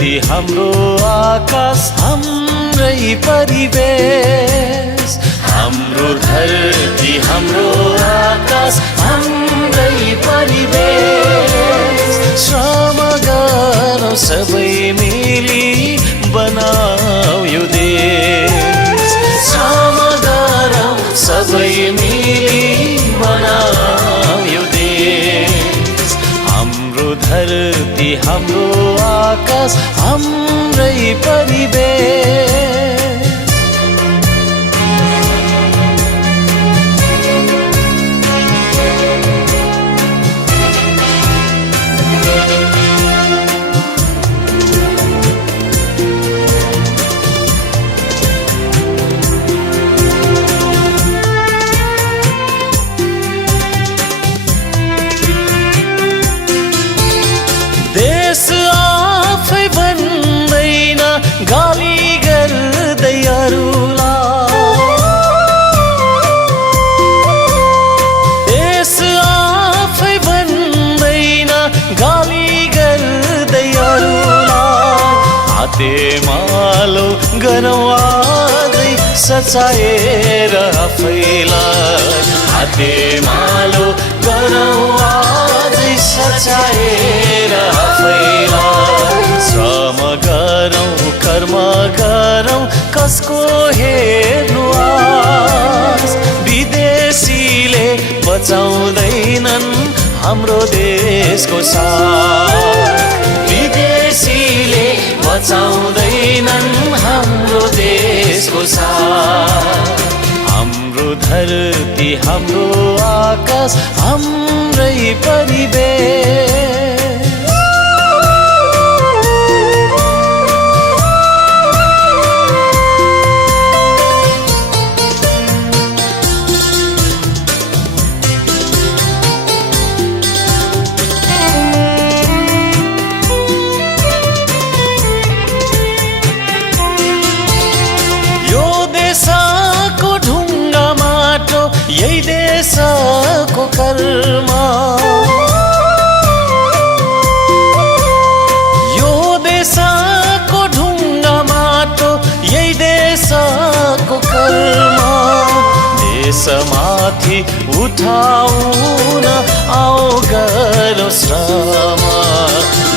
धरती हाम्रो आकाश हाम्रै परिवेश हाम्रो धरती हाम्रो आकाश हाम्रै परिवेश श्रम गरौँ सबै मिली बनाऊ यो देश श्रम गरौँ सबै मिली बनाऊ यो देश हाम्रो धरती हाम्रो आकाश हाम्रै परिवेश देश आफै भन्दैन गाली गर्दै अरूलाई देश आफै भन्दैन गाली गर्दै अरूलाई हातेमालो गरौँ आजै सचाएर आफैलाई हातेमालो गरौँ आजै सचाएर आफैलाई श्रम गरौँ कर्म गरौँ कसको हेर्नु आस विदेशीले बचाउँदैनन् हाम्रो देशको साथ विदेशीले बचाउँदैनन् हाम्रो देशको साथ हाम्रो धरती हाम्रो आकाश हाम्रै परिवेश देशको ढुङ्गा माटो यही देशको कर्म यो देशको ढुङ्गा माटो यही देशको कर्म देशमाथि उठाउन आओ गरौँ श्रम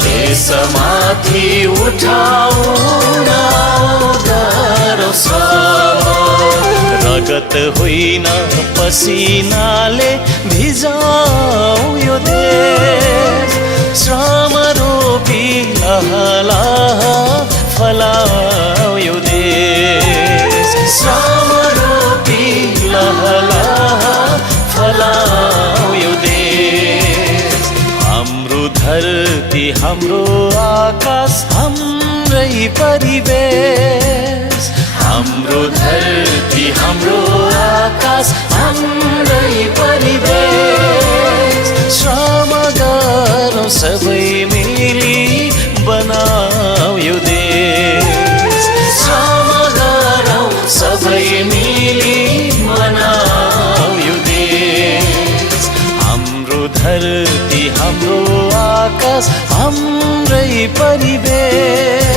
देशमाथि उठाउन आओ गरौँ श्रम रगत होइन पसिनाले भिजाऊ यो देश श्रम रोपी लहलह फलाऊ यो देश श्रम रोपी लहलह फलाऊ यो देश हाम्रो धरती हाम्रो आकाश हाम्रै परिवेश हाम्रो धरती हाम्रो आकाश हाम्रै परिवेश श्रम गरौँ सबै मिली बनाऊ यो देश श्रम गरौँ सबै मिली बनाऊ यो देश हाम्रो धरती हाम्रो आकाश हाम्रै परिवेश